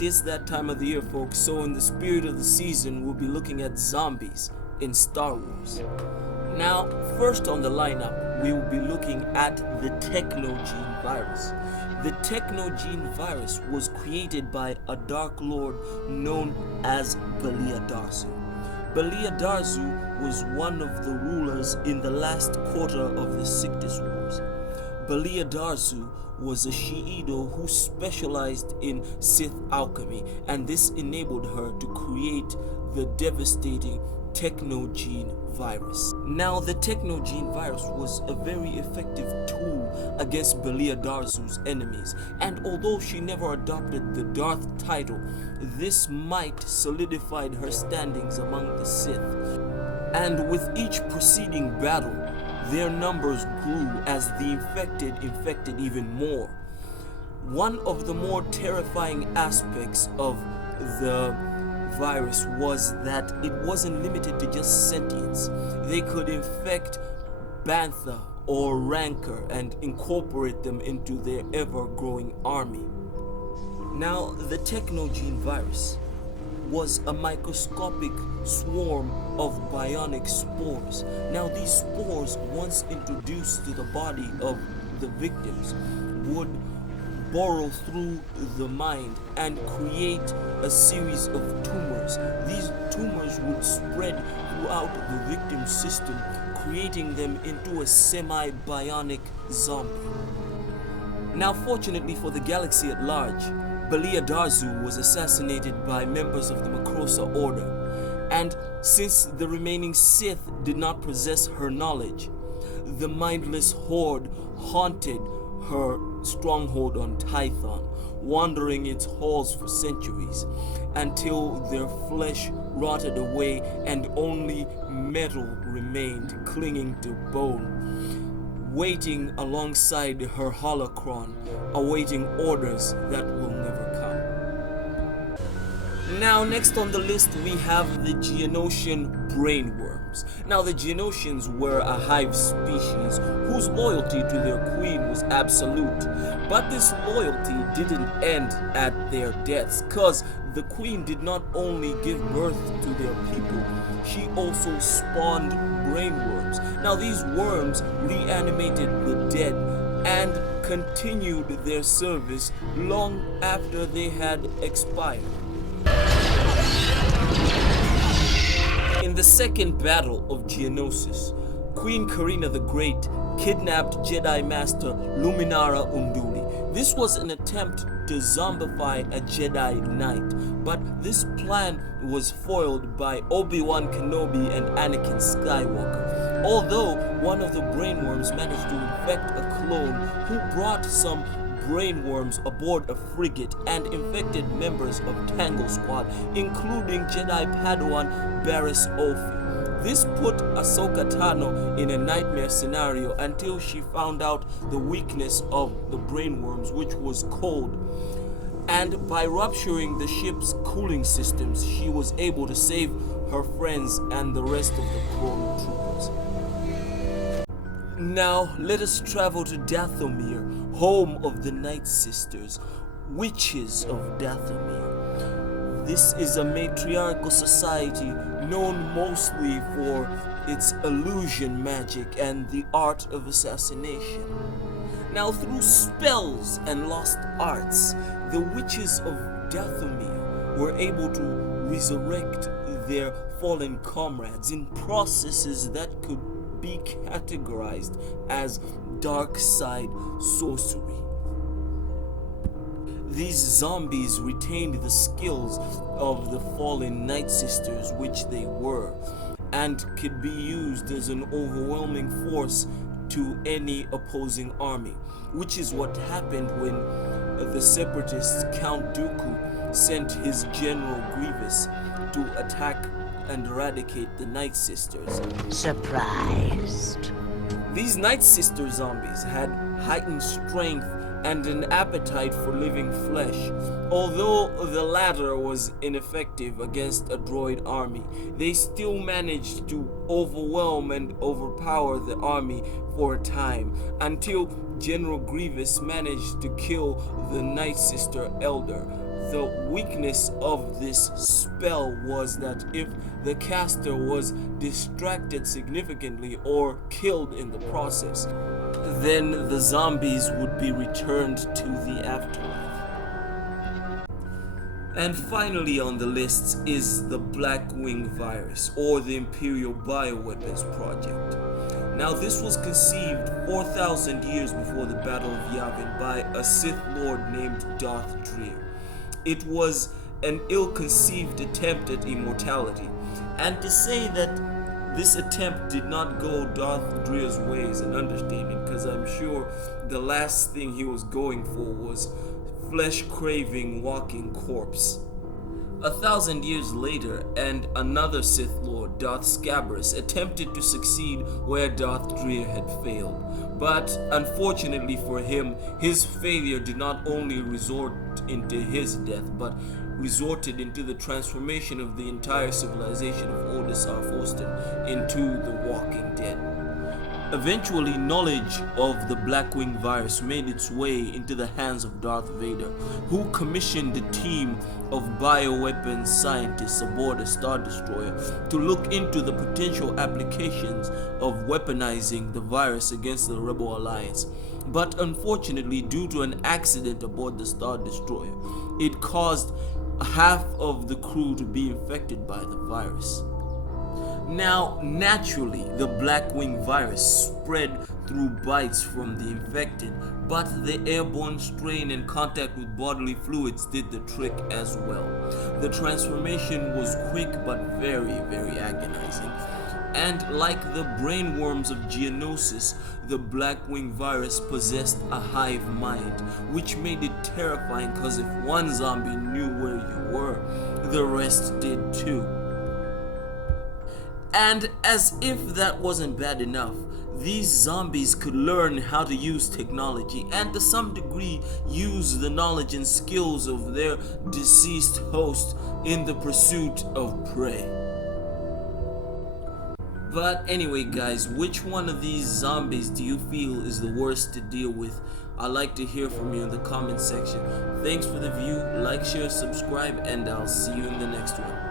It is that time of the year, folks, so in the spirit of the season, we'll be looking at zombies in Star Wars. Now, first on the lineup, we will be looking at the Technogene virus. The Technogene virus was created by a Dark Lord known as Belia Darzu. Belia Darzu was one of the rulers in the last quarter of the Sictus Wars. Belia Darzu was a Shi'ido who specialized in Sith alchemy, and this enabled her to create the devastating Technogene virus. Now, the Technogene virus was a very effective tool against Belia Darzu's enemies, and although she never adopted the Darth title, this might solidified her standings among the Sith. And with each preceding battle, their numbers grew as the infected even more. One of the more terrifying aspects of the virus was that it wasn't limited to just sentience. They could infect Bantha or Rancor and incorporate them into their ever-growing army. Now, the Technogene virus was a microscopic swarm of bionic spores. Now, these spores, once introduced to the body of the victims, would burrow through the mind and create a series of tumors. These tumors would spread throughout the victim's system, creating them into a semi-bionic zombie. Now, fortunately for the galaxy at large, Belia Darzu was assassinated by members of the Macrossa Order, and since the remaining Sith did not possess her knowledge, the mindless horde haunted her stronghold on Tython, wandering its halls for centuries, until their flesh rotted away and only metal remained clinging to bone, waiting alongside her holocron, awaiting orders that will never come. Now, next on the list, we have the Geonosian brainworms. Now, the Geonosians were a hive species whose loyalty to their queen was absolute. But this loyalty didn't end at their deaths, cause the queen did not only give birth to their people, she also spawned brainworms. Now, these worms reanimated the dead and continued their service long after they had expired. In the second battle of Geonosis, Queen Karina the Great kidnapped Jedi Master Luminara Unduli. This was an attempt to zombify a Jedi Knight, but this plan was foiled by Obi-Wan Kenobi and Anakin Skywalker. Although one of the brainworms managed to infect a clone who brought some brainworms aboard a frigate and infected members of Tangle Squad, including Jedi Padawan Barriss Offee. This put Ahsoka Tano in a nightmare scenario until she found out the weakness of the brainworms, which was cold. And by rupturing the ship's cooling systems, she was able to save her friends and the rest of the clone troopers. Now, let us travel to Dathomir, home of the Night Sisters, Witches of Dathomir. This is a matriarchal society known mostly for its illusion magic and the art of assassination. Now, through spells and lost arts, the Witches of Dathomir were able to resurrect their fallen comrades in processes that could be categorized as dark side sorcery. These zombies retained the skills of the fallen Night Sisters, which they were, and could be used as an overwhelming force to any opposing army, which is what happened when the separatists Count Dooku sent his General Grievous to attack and eradicate the Night Sisters. Surprised. These Night Sister zombies had heightened strength and an appetite for living flesh. Although the latter was ineffective against a droid army, they still managed to overwhelm and overpower the army for a time, until General Grievous managed to kill the Night Sister Elder, the weakness of this spell was that if the caster was distracted significantly or killed in the process, then the zombies would be returned to the afterlife. And finally on the list is the Blackwing virus, or the Imperial Bioweapons Project. Now this was conceived 4,000 years before the Battle of Yavin by a Sith Lord named Darth Dreer. It was an ill-conceived attempt at immortality, and to say that this attempt did not go Darth Dreer's way is an understatement, because I'm sure the last thing he was going for was flesh-craving walking corpse. 1,000 years later, and another Sith Lord, Darth Scabrous, attempted to succeed where Darth Dreer had failed. But unfortunately for him, his failure did not only resort into his death, but resorted into the transformation of the entire civilization of Ordis Arfostin into the Walking Dead. Eventually, knowledge of the Blackwing virus made its way into the hands of Darth Vader, who commissioned a team of bioweapons scientists aboard a Star Destroyer to look into the potential applications of weaponizing the virus against the Rebel Alliance. But unfortunately, due to an accident aboard the Star Destroyer, it caused half of the crew to be infected by the virus. Now, naturally, the Blackwing virus spread through bites from the infected, but the airborne strain and contact with bodily fluids did the trick as well. The transformation was quick but very, very agonizing. And like the brainworms of Geonosis, the Blackwing virus possessed a hive mind, which made it terrifying because if one zombie knew where you were, the rest did too. And as if that wasn't bad enough, these zombies could learn how to use technology and to some degree use the knowledge and skills of their deceased host in the pursuit of prey. But anyway guys, which one of these zombies do you feel is the worst to deal with? I'd like to hear from you in the comment section. Thanks for the view, like, share, subscribe, and I'll see you in the next one.